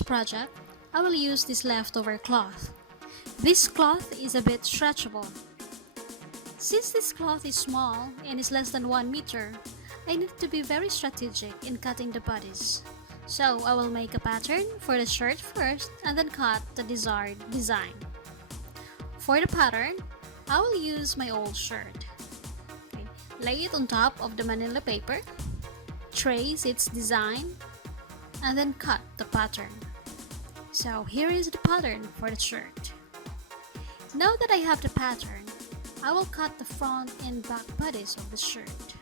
this project, I will use this leftover cloth. This cloth is a bit stretchable. Since this cloth is small and is less than 1 meter, I need to be very strategic in cutting the bodies. So I will make a pattern for the shirt first and then cut the desired design. For the pattern, I will use my old shirt. Okay. Lay it on top of the manila paper, trace its design, and then cut the pattern. So here is the pattern for the shirt. Now that I have the pattern, I will cut the front and back bodies of the shirt.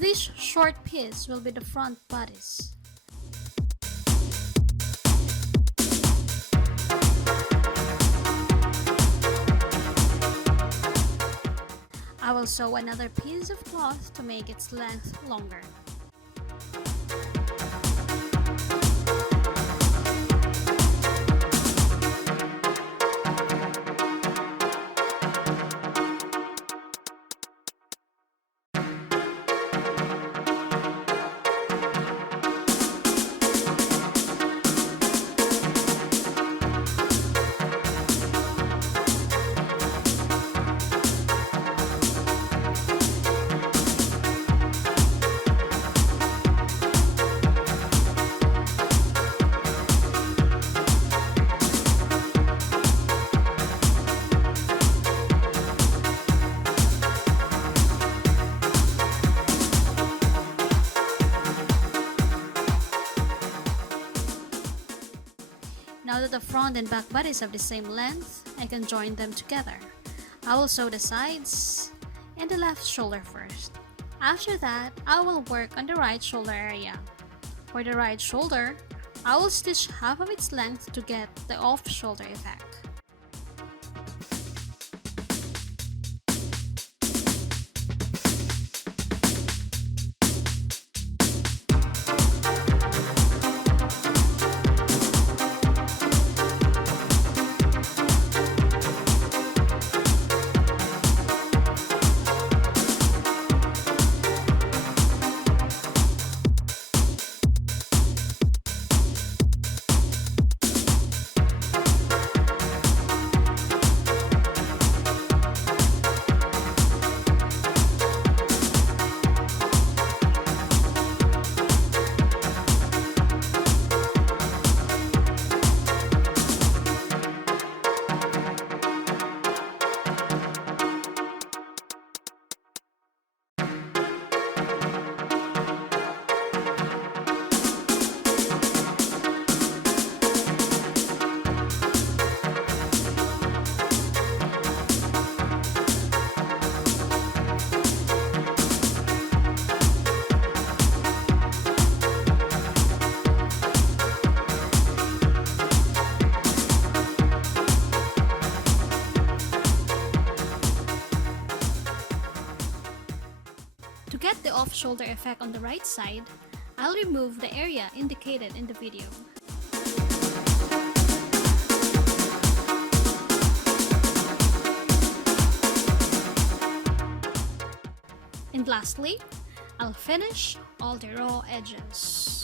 This short piece will be the front bodice. I will sew another piece of cloth to make its length longer. Now that the front and back bodies have the same length, I can join them together. I will sew the sides and the left shoulder first. After that, I will work on the right shoulder area. For the right shoulder, I will stitch half of its length to get the off-shoulder effect. To get the off-shoulder effect on the right side, I'll remove the area indicated in the video. And lastly, I'll finish all the raw edges.